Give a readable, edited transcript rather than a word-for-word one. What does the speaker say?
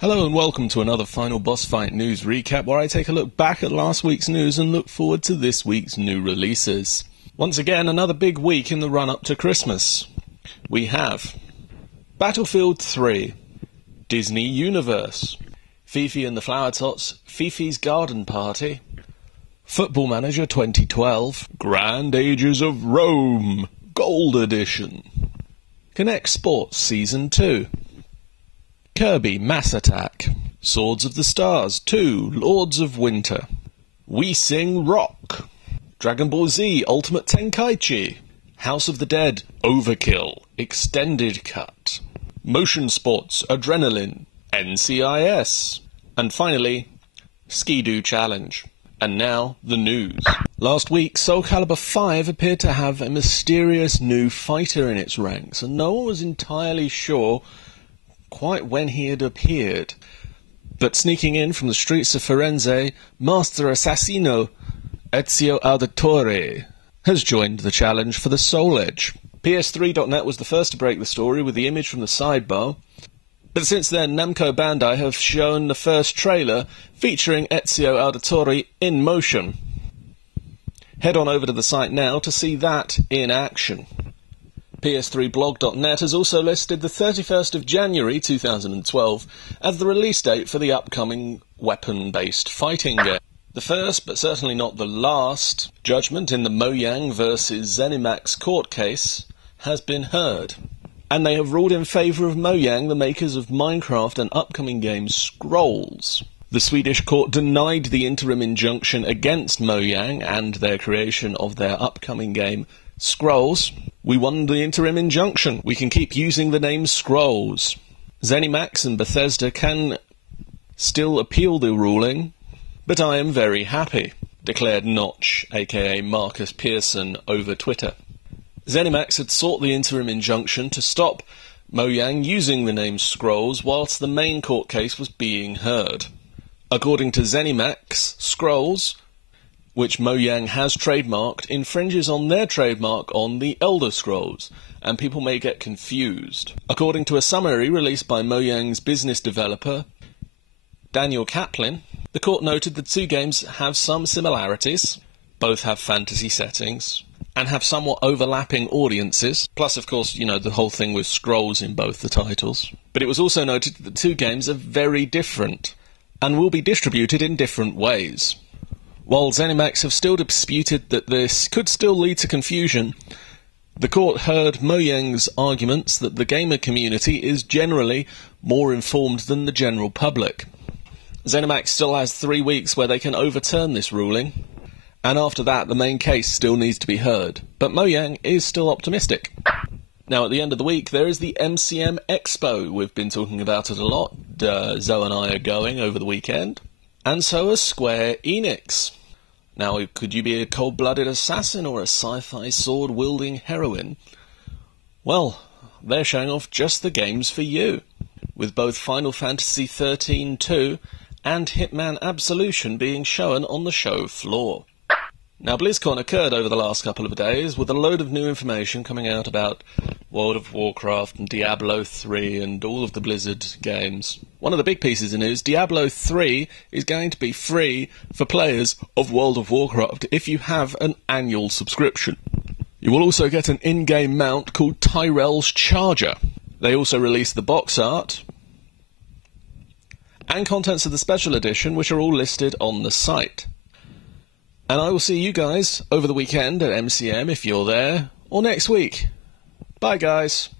Hello and welcome to another Final Boss Fight news recap where I take a look back at last week's news and look forward to this week's new releases. Once again, another big week in the run-up to Christmas. We have Battlefield 3, Disney Universe, Fifi and the Flower Tots, Fifi's Garden Party, Football Manager 2012, Grand Ages of Rome, Gold Edition, Connect Sports Season 2, Kirby Mass Attack, Swords of the Stars 2, Lords of Winter, We Sing Rock, Dragon Ball Z Ultimate Tenkaichi, House of the Dead Overkill, Extended Cut, Motion Sports Adrenaline, NCIS, and finally, Ski-Doo Challenge. And now, the news. Last week, Soulcalibur V appeared to have a mysterious new fighter in its ranks, and no one was entirely sure quite when he had appeared. But sneaking in from the streets of Firenze, Master Assassino Ezio Auditore has joined the challenge for the Soul Edge. PS3.net was the first to break the story with the image from the sidebar, but since then Namco Bandai have shown the first trailer featuring Ezio Auditore in motion. Head on over to the site now to see that in action. PS3blog.net has also listed the 31st of January 2012 as the release date for the upcoming weapon-based fighting game. The first, but certainly not the last, judgment in the Mojang vs ZeniMax court case has been heard, and they have ruled in favour of Mojang, the makers of Minecraft and upcoming game Scrolls. The Swedish court denied the interim injunction against Mojang and their creation of their upcoming game Scrolls. We won the interim injunction. We can keep using the name Scrolls. ZeniMax and Bethesda can still appeal the ruling, but I am very happy, declared Notch, aka Marcus Pearson, over Twitter. ZeniMax had sought the interim injunction to stop Mojang using the name Scrolls whilst the main court case was being heard. According to ZeniMax, Scrolls, which Mojang has trademarked, infringes on their trademark on the Elder Scrolls, and people may get confused. According to a summary released by Mojang's business developer, Daniel Kaplan, the court noted the two games have some similarities, both have fantasy settings, and have somewhat overlapping audiences, plus of course, the whole thing with scrolls in both the titles. But it was also noted that the two games are very different, and will be distributed in different ways. While ZeniMax have still disputed that this could still lead to confusion, the court heard Mojang's arguments that the gamer community is generally more informed than the general public. ZeniMax still has 3 weeks where they can overturn this ruling, and after that the main case still needs to be heard, but Mojang is still optimistic. Now at the end of the week there is the MCM Expo. We've been talking about it a lot. Zoe and I are going over the weekend, and so is Square Enix. Now, could you be a cold-blooded assassin or a sci-fi sword-wielding heroine? Well, they're showing off just the games for you, with both Final Fantasy XIII-2 and Hitman Absolution being shown on the show floor. Now, Blizzcon occurred over the last couple of days with a load of new information coming out about World of Warcraft and Diablo 3 and all of the Blizzard games. One of the big pieces of news, Diablo 3 is going to be free for players of World of Warcraft if you have an annual subscription. You will also get an in-game mount called Tyrell's Charger. They also released the box art and contents of the special edition, which are all listed on the site. And I will see you guys over the weekend at MCM if you're there, or next week. Bye guys.